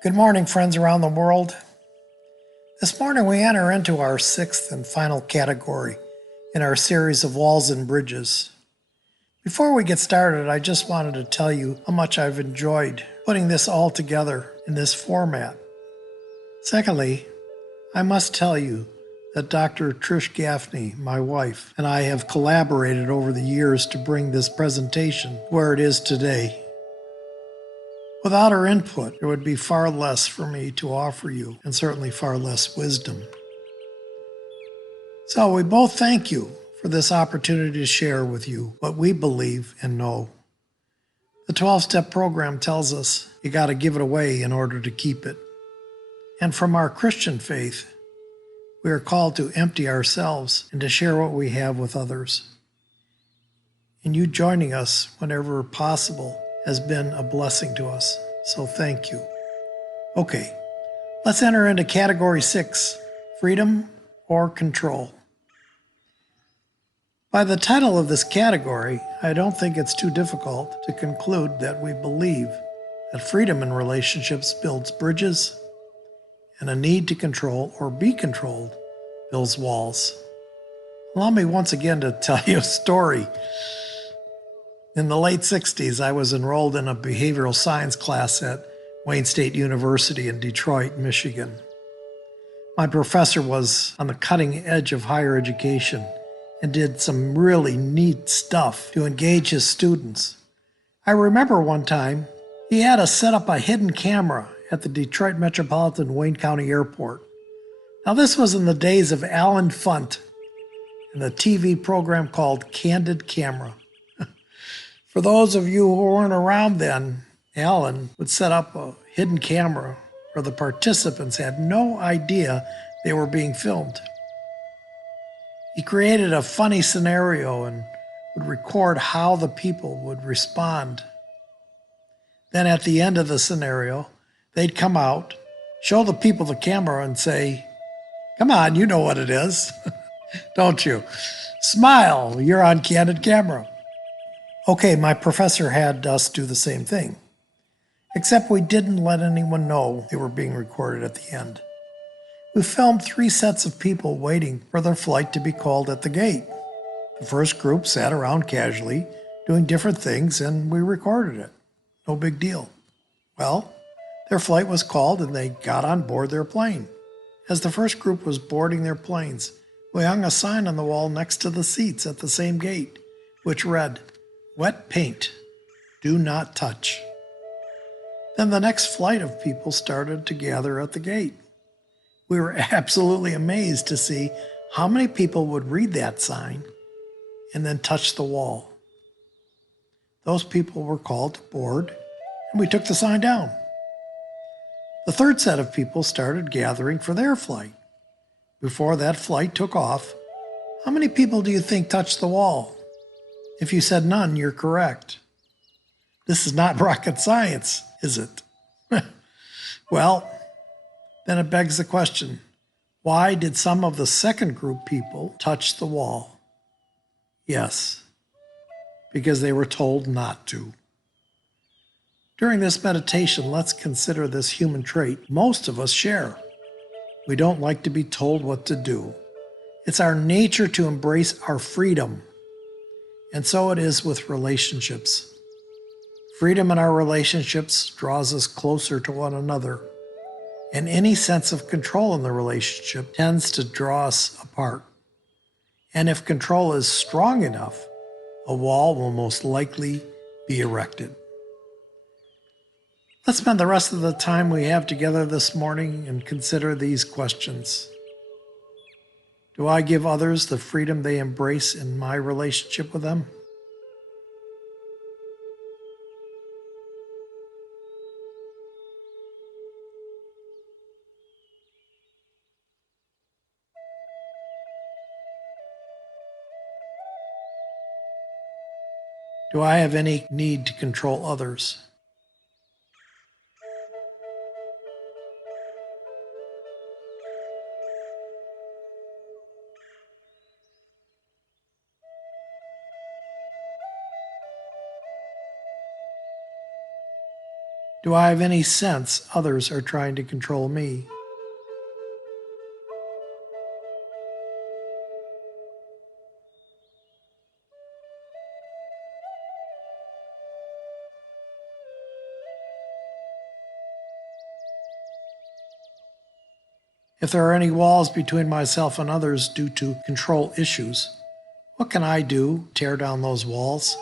Good morning, friends around the world. This morning we enter into our sixth and final category in our series of walls and bridges. Before we get started, I just wanted to tell you how much I've enjoyed putting this all together in this format. Secondly, I must tell you that Dr. Trish Gaffney, my wife, and I have collaborated over the years to bring this presentation where it is today. Without her input, there would be far less for me to offer you, and certainly far less wisdom. So we both thank you for this opportunity to share with you what we believe and know. The 12-step program tells us you got to give it away in order to keep it. And from our Christian faith, we are called to empty ourselves and to share what we have with others. And you joining us whenever possible has been a blessing to us. So thank you. Okay, let's enter into category 6, freedom or control. By the title of this category, I don't think it's too difficult to conclude that we believe that freedom in relationships builds bridges and a need to control or be controlled builds walls. Allow me once again to tell you a story. In the late 60s, I was enrolled in a behavioral science class at Wayne State University in Detroit, Michigan. My professor was on the cutting edge of higher education and did some really neat stuff to engage his students. I remember one time he had us set up a hidden camera at the Detroit Metropolitan Wayne County Airport. Now this was in the days of Alan Funt and the TV program called Candid Camera. For those of you who weren't around then, Alan would set up a hidden camera where the participants had no idea they were being filmed. He created a funny scenario and would record how the people would respond. Then at the end of the scenario, they'd come out, show the people the camera and say, "Come on, you know what it is, don't you? Smile, you're on candid camera." Okay, my professor had us do the same thing, except we didn't let anyone know they were being recorded at the end. We filmed 3 sets of people waiting for their flight to be called at the gate. The first group sat around casually, doing different things, and we recorded it. No big deal. Well, their flight was called and they got on board their plane. As the first group was boarding their planes, we hung a sign on the wall next to the seats at the same gate, which read, "Wet paint, do not touch." Then the next flight of people started to gather at the gate. We were absolutely amazed to see how many people would read that sign and then touch the wall. Those people were called to board, and we took the sign down. The third set of people started gathering for their flight. Before that flight took off, how many people do you think touched the wall? If you said none, you're correct. This is not rocket science, is it? Well, then it begs the question, why did some of the second group people touch the wall? Yes, because they were told not to. During this meditation, let's consider this human trait most of us share. We don't like to be told what to do. It's our nature to embrace our freedom. And so it is with relationships. Freedom in our relationships draws us closer to one another, and any sense of control in the relationship tends to draw us apart. And if control is strong enough, a wall will most likely be erected. Let's spend the rest of the time we have together this morning and consider these questions. Do I give others the freedom they embrace in my relationship with them? Do I have any need to control others? Do I have any sense others are trying to control me? If there are any walls between myself and others due to control issues, what can I do to tear down those walls?